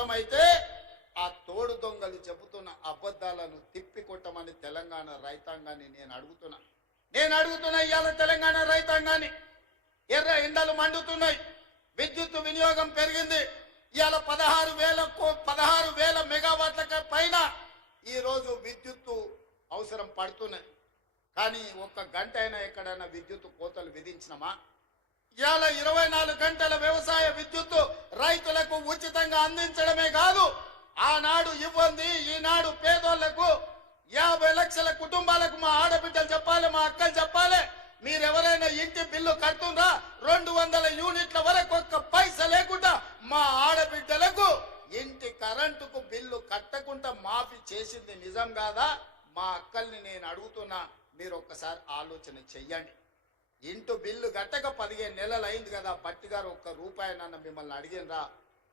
నిజమైతే ఆ తోడు దొంగలు చెబుతున్న అబద్ధాలను తిప్పికొట్టమని తెలంగాణ రైతాంగాన్ని నేను అడుగుతున్నా ఇవాళ తెలంగాణ రైతాంగాన్ని. ఎర్ర ఎండలు మండుతున్నాయి, విద్యుత్ వినియోగం పెరిగింది. ఇవాళ 16,000 మెగావాట్ల పైన ఈరోజు విద్యుత్తు అవసరం పడుతున్నది. కానీ ఒక్క గంట అయినా ఎక్కడైనా విద్యుత్ కోతలు విధించినమా? ఇవాళ 24 గంటల వ్యవసాయ విద్యుత్తు రైతులకు ఉచితంగా అందించడమే కాదు, ఆనాడు ఇవ్వండి ఈనాడు పేదోళ్లకు 50 లక్షల కుటుంబాలకు మా ఆడబిడ్డలు చెప్పాలి, మా అక్కలు చెప్పాలి, మీరెవరైనా ఇంటి బిల్లు కడుతుండ్రా 200 యూనిట్ల వరకు ఒక్క పైసా లేకుండా మా ఆడబిడ్డలకు ఇంటి కరెంటుకు బిల్లు కట్టకుండా మాఫీ చేసింది నిజం కాదా? మా అక్కల్ని నేను అడుగుతున్నా, మీరు ఒక్కసారి ఆలోచన చెయ్యండి. ఇంటి బిల్లు కట్టక 15 నెలలు అయింది కదా, బట్టి గారు ఒక్క రూపాయనన్న మిమ్మల్ని అడిగినరా?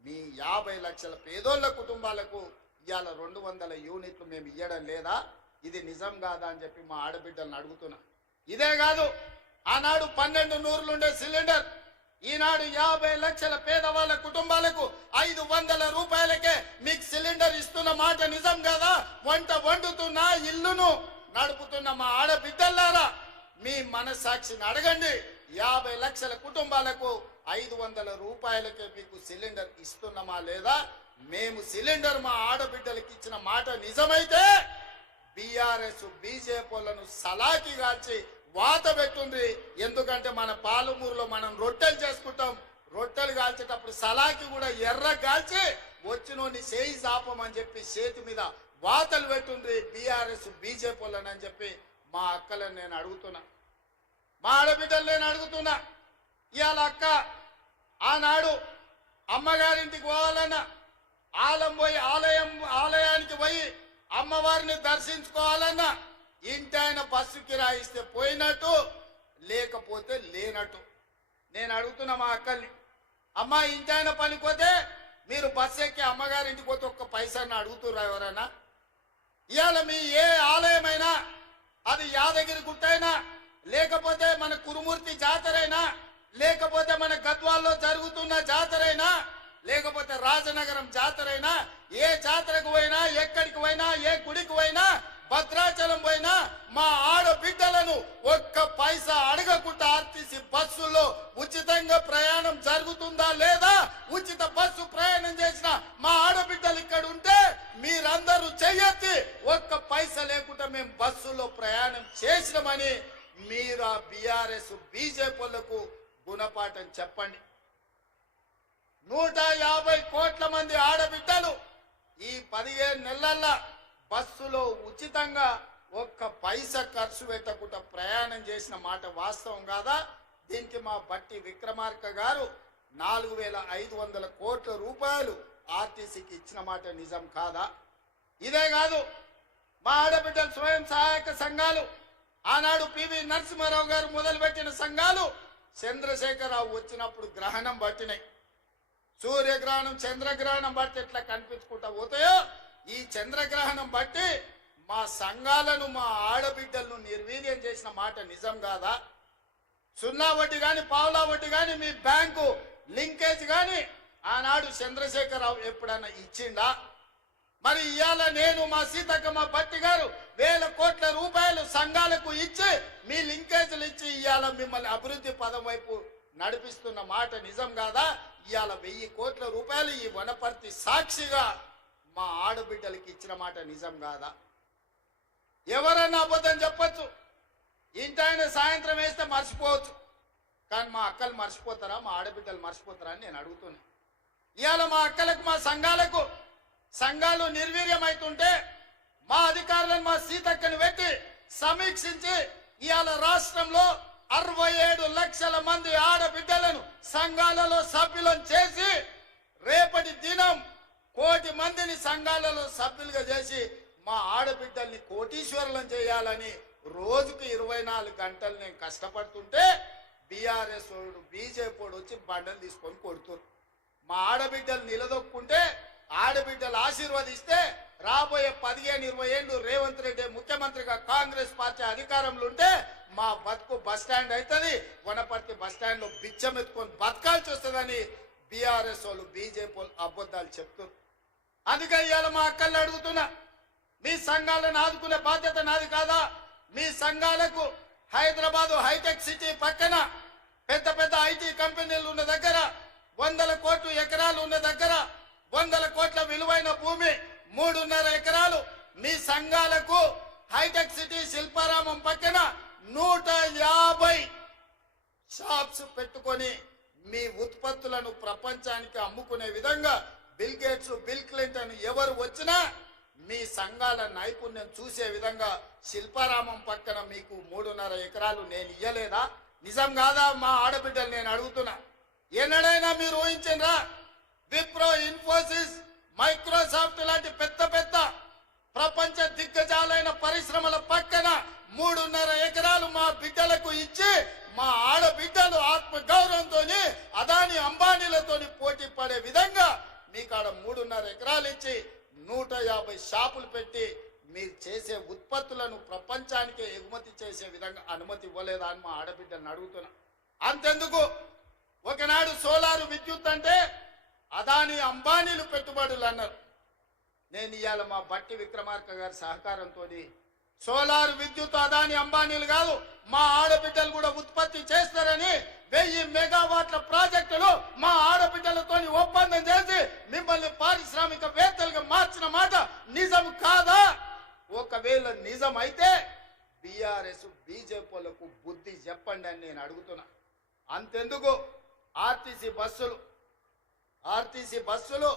మీ 50 లక్షల పేదోళ్ళ కుటుంబాలకు ఇవాళ 200 యూనిట్లు మేము ఇవ్వడం లేదా? ఇది నిజం కాదా అని చెప్పి మా ఆడబిడ్డలను అడుగుతున్నా. ఇదే కాదు, ఆనాడు 12 నూరులుండే సిలిండర్ ఈనాడు 50 లక్షల పేదవాళ్ళ కుటుంబాలకు 500 రూపాయలకే మీకు సిలిండర్ ఇస్తున్న మాట నిజం కాదా? వంట వండుతున్న ఇల్లును నడుపుతున్న మా ఆడబిడ్డలారా, మీ మనసాక్షిని అడగండి. 50 లక్షల కుటుంబాలకు 500 రూపాయలకే మీకు సిలిండర్ ఇస్తున్నామా లేదా? మేము సిలిండర్ మా ఆడబిడ్డలకి ఇచ్చిన మాట నిజమైతే బీఆర్ఎస్ బీజేపీలను సలాకి కాల్చి వాత పెట్టుండ్రి. ఎందుకంటే మన పాలమూరులో మనం రొట్టెలు చేసుకుంటాం, రొట్టెలు కాల్చేటప్పుడు సలాకి కూడా ఎర్ర కాల్చి వచ్చినోని చేయి చాపమని చెప్పి చేతి మీద వాతలు పెట్టుండ్రి బీఆర్ఎస్ బీజేపీలను అని చెప్పి మా అక్కలను నేను అడుగుతున్నా, మా ఆడబిడ్డలు నేను అడుగుతున్నా. ఇవాళ అక్క ఆనాడు అమ్మగారింటికి పోవాలన్నా ఆలయానికి పోయి అమ్మవారిని దర్శించుకోవాలన్నా ఇంటి ఆయన బస్సు కిరాయిస్తే పోయినట్టు, లేకపోతే లేనట్టు. నేను అడుగుతున్నా మా అక్కల్ని, అమ్మ ఇంటి ఆయన పనికి పోతే మీరు బస్సు ఎక్కి అమ్మగారింటికి పోతే ఒక్క పైసాన్ని అడుగుతుర్రా ఎవరైనా? ఇవాళ మీ ఏ ఆలయమైనా, అది యాదగిరి గుట్టైనా, లేకపోతే మన కురుమూర్తి జాతరైనా, లేకపోతే మన గద్వాల్లో జరుగుతున్న జాతరైనా, లేకపోతే రాజనగరం జాతరైనా, ఏ జాతరకు పోయినా, ఎక్కడికి పోయినా, ఏ గుడికి పోయినా, భద్రాచలం పోయినా మా ఆడబిడ్డలను ఒక్క పైసా అడగకుండా ఆర్టీసీ బస్సుల్లో ఉచితంగా ప్రయాణం జరుగుతుందా లేదా? ఉచిత బస్సు ప్రయాణం చేసిన మా ఆడబిడ్డలు ఇక్కడ ఉంటే మీరందరూ చెయ్యొత్తి ఒక్క పైసా లేకుండా మేము బస్సులో ప్రయాణం చేసినామని మీరు ఆ బీఆర్ఎస్ బీజేపీలకు గుణపాఠం చెప్పండి. 150 కోట్ల మంది ఆడబిడ్డలు ఈ 15 నెలల్లో బస్సులో ఉచితంగా ఒక్క పైసా ఖర్చు పెట్టకుండా ప్రయాణం చేసిన మాట వాస్తవం కాదా? దీనికి మా బట్టి విక్రమార్క గారు 4,500 కోట్ల రూపాయలు ఆర్టీసీకి ఇచ్చిన మాట నిజం కాదా? ఇదే కాదు, మా ఆడబిడ్డల స్వయం సహాయక సంఘాలు ఆనాడు పివి నరసింహారావు గారు మొదలుపెట్టిన సంఘాలు చంద్రశేఖరరావు వచ్చినప్పుడు గ్రహణం పట్టినాయి. సూర్యగ్రహణం చంద్రగ్రహణం బట్టి ఎట్లా కనిపించుకుంటా పోతాయో ఈ చంద్రగ్రహణం బట్టి మా సంఘాలను మా ఆడబిడ్డలను నిర్వీర్యం చేసిన మాట నిజం కాదా? సున్నా వడ్డీ కానీ పావులా వడ్డీ కానీ మీ బ్యాంకు లింకేజ్ కానీ ఆనాడు చంద్రశేఖరరావు ఎప్పుడైనా ఇచ్చిండా? మరి ఇవాళ నేను మా సీతక్క మా బట్టి గారు 1000 కోట్ల రూపాయలు సంఘాలకు ఇచ్చి మీ లింకేజీలు ఇచ్చి ఇవాళ మిమ్మల్ని అభివృద్ధి పదం వైపు నడిపిస్తున్న మాట నిజం కాదా? ఇవాళ 1000 కోట్ల రూపాయలు ఈ వనపర్తి సాక్షిగా మా ఆడబిడ్డలకి ఇచ్చిన మాట నిజం కాదా? ఎవరన్నా అబద్ధం చెప్పచ్చు, ఇంటి ఆయన సాయంత్రం వేస్తే మర్చిపోవచ్చు, కానీ మా అక్కలు మర్చిపోతారా? మా ఆడబిడ్డలు మర్చిపోతారా అని నేను అడుగుతున్నా. ఇవాళ మా అక్కలకు మా సంఘాలు నిర్వీర్యం అవుతుంటే మా అధికారులను మా సీతక్కని పెట్టి సమీక్షించి ఇవాళ రాష్ట్రంలో 67 లక్షల మంది ఆడబిడ్డలను సంఘాలలో సభ్యులను చేసి రేపటి దినం 1 కోటి మందిని సంఘాలలో సభ్యులుగా చేసి మా ఆడబిడ్డల్ని కోటీశ్వరులను చేయాలని రోజుకు 24 గంటలు నేను కష్టపడుతుంటే బీఆర్ఎస్ బీజేపీ వచ్చి బండలు తీసుకొని కొడుతున్నారు. మా ఆడబిడ్డలు నిలదొక్కుంటే ఆడబిడ్డలు ఆశీర్వదిస్తే రాబోయే 15-20 ఏళ్ళు రేవంత్ రెడ్డి ముఖ్యమంత్రిగా కాంగ్రెస్ పార్టీ అధికారంలో ఉంటే మా బతుకు బస్ స్టాండ్ అవుతుంది, వనపర్తి బస్ స్టాండ్ లో బిచ్చం ఎత్తుకొని బతకాల్సి వస్తుందని బీఆర్ఎస్ వాళ్ళు బీజేపీ వాళ్ళు అబద్ధాలు చెప్తారు. అందుకే ఇవాళ మా అక్కల్ని అడుగుతున్నా, మీ సంఘాలను ఆదుకునే బాధ్యత నాది కాదా? మీ సంఘాలకు హైదరాబాదు హైటెక్ సిటీ పక్కన పెద్ద పెద్ద ఐటీ కంపెనీలు ఉన్న దగ్గర, 100 కోట్ల ఎకరాలు ఉన్న దగ్గర, 100 కోట్ల విలువైన భూమి 3.5 ఎకరాలు మీ సంఘాలకు హైటెక్ సిటీ శిల్పారామం పక్కన 150 షాప్స్ పెట్టుకొని మీ ఉత్పత్తులను ప్రపంచానికి అమ్ముకునే విధంగా బిల్ గేట్స్, బిల్ క్లింటన్ ఎవరు వచ్చినా మీ సంఘాల నైపుణ్యం చూసే విధంగా శిల్పారామం పక్కన మీకు 3.5 ఎకరాలు నేను ఇయ్యలేదా? నిజం కాదా? మా ఆడబిడ్డలు నేను అడుగుతున్నా. ఎన్నడైనా మీరు ఊహించరా? విప్రో, ఇన్ఫోసిస్, మైక్రోసాఫ్ట్ లాంటి పెద్ద పెద్ద ప్రపంచ దిగ్గజాలైన పరిశ్రమల పక్కన 3.5 ఎకరాలు మా బిడ్డలకు ఇచ్చి మా ఆడబిడ్డలు ఆత్మ గౌరవంతో అదాని అంబానీలతోని పోటీ పడే విధంగా మీకాడ 3.5 ఎకరాలు ఇచ్చి 150 షాపులు పెట్టి మీరు చేసే ఉత్పత్తులను ప్రపంచానికి ఎగుమతి చేసే విధంగా అనుమతి ఇవ్వలేదా అని మా ఆడబిడ్డలను అడుగుతున్నా. అంతెందుకు, ఒకనాడు సోలారు విద్యుత్ అంటే అదాని అంబానీలు పెట్టుబడులు అన్నారు. నేను ఇవాళ మా బట్టి విక్రమార్క గారి సహకారంతో సోలార్ విద్యుత్ అదాని అంబానీలు కాదు, మా ఆడబిడ్డలు కూడా ఉత్పత్తి చేస్తారని 1000 మెగావాట్ల ప్రాజెక్టులు మా ఆడబిడ్డలతో ఒప్పందం చేసి మిమ్మల్ని పారిశ్రామికవేత్తలుగా మార్చిన మాట నిజం కాదా? ఒకవేళ నిజం అయితే బీఆర్ఎస్, బీజేపీలకు బుద్ధి చెప్పండి అని నేను అడుగుతున్నా. అంతెందుకు, ఆర్టీసీ బస్సులు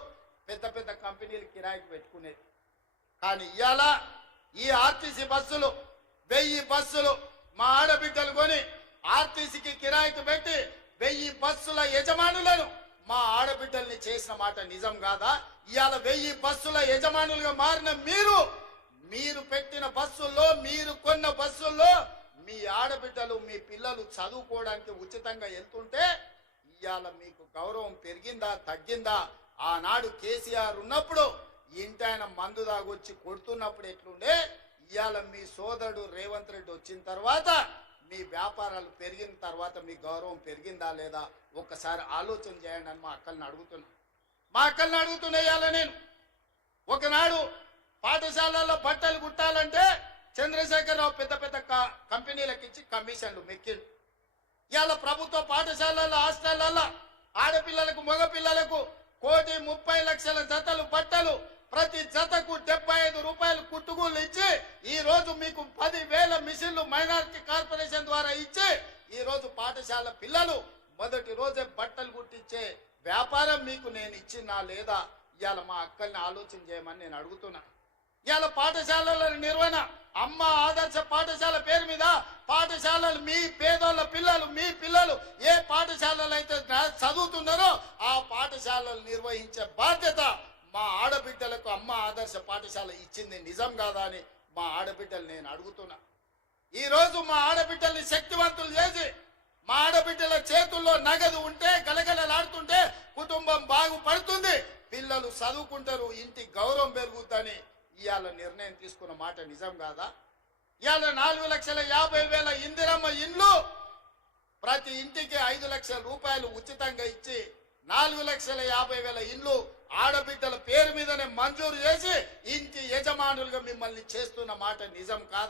పెద్ద పెద్ద కంపెనీలు కిరాయికి పెట్టుకునేది. కానీ ఇవాళ ఈ ఆర్టీసీ బస్సులు 1000 బస్సులు మా ఆడబిడ్డలు కొని ఆర్టీసీకి కిరాయికి పెట్టి 1000 బస్సుల యజమానులను మా ఆడబిడ్డల్ని చేసిన మాట నిజం కాదా? ఇవాళ 1000 బస్సుల యజమానులుగా మారిన మీరు పెట్టిన బస్సుల్లో, మీరు కొన్న బస్సుల్లో మీ ఆడబిడ్డలు, మీ పిల్లలు చదువుకోవడానికి ఉచితంగా వెళ్తుంటే ఇవాళ మీకు గౌరవం పెరిగిందా, తగ్గిందా? ఆనాడు కేసీఆర్ ఉన్నప్పుడు ఇంటాయన మందు దాగొచ్చి కొడుతున్నప్పుడు ఎట్లుండే, ఇవాళ మీ సోదరుడు రేవంత్ రెడ్డి వచ్చిన తర్వాత మీ వ్యాపారాలు పెరిగిన తర్వాత మీ గౌరవం పెరిగిందా లేదా? ఒక్కసారి ఆలోచన చేయండి అని మా అక్కల్ని అడుగుతున్నా. ఇవాళ నేను ఒకనాడు పాఠశాలల్లో బట్టలు కుట్టాలంటే చంద్రశేఖరరావు పెద్ద పెద్ద కంపెనీలకు ఇచ్చి కమిషన్లు మెక్కిండు. ఇవాళ ప్రభుత్వ పాఠశాలల్లో, హాస్టళ్లలో ఆడపిల్లలకు, మగపిల్లలకు 1,30,00,000 జతలు బట్టలు, ప్రతి జతకు 75 రూపాయలు కుట్టుగూళ్ళు ఇచ్చి ఈ రోజు మీకు 10,000 మిషన్లు మైనారిటీ కార్పొరేషన్ ద్వారా ఇచ్చి ఈ రోజు పాఠశాల పిల్లలు మొదటి రోజే బట్టలు కుట్టించే వ్యాపారం మీకు నేను ఇచ్చినా లేదా? ఇవాళ మా అక్కల్ని ఆలోచన చేయమని నేను అడుగుతున్నా. ఇవాళ పాఠశాలల నిర్వహణ, అమ్మ ఆదర్శ పాఠశాల పేరు మీద పాఠశాలలు, మీ పేదోళ్ళ పిల్లలు, మీ పిల్లలు ఏ పాఠశాలలో అయితే చదువుతున్నారో ఆ పాఠశాలలు నిర్వహించే బాధ్యత మా ఆడబిడ్డలకు అమ్మ ఆదర్శ పాఠశాల ఇచ్చింది నిజం కాదా అని మా ఆడబిడ్డలు నేను అడుగుతున్నా. ఈ రోజు మా ఆడబిడ్డల్ని శక్తివంతులు చేసి మా ఆడబిడ్డల చేతుల్లో నగదు ఉంటే, గలగలలాడుతుంటే కుటుంబం బాగుపడుతుంది, పిల్లలు చదువుకుంటారు, ఇంటి గౌరవం పెరుగుతుందని ఇవాళ నిర్ణయం తీసుకున్న మాట నిజం కాదా? ఇవాళ 4,50,000 ఇందిరమ్మ ఇండ్లు ప్రతి ఇంటికి 5 లక్షల రూపాయలు ఉచితంగా ఇచ్చి 4,50,000 ఇండ్లు ఆడబిడ్డల పేరు మీదనే మంజూరు చేసి ఇంటి యజమానులుగా మిమ్మల్ని చేస్తున్న మాట నిజం కాదా?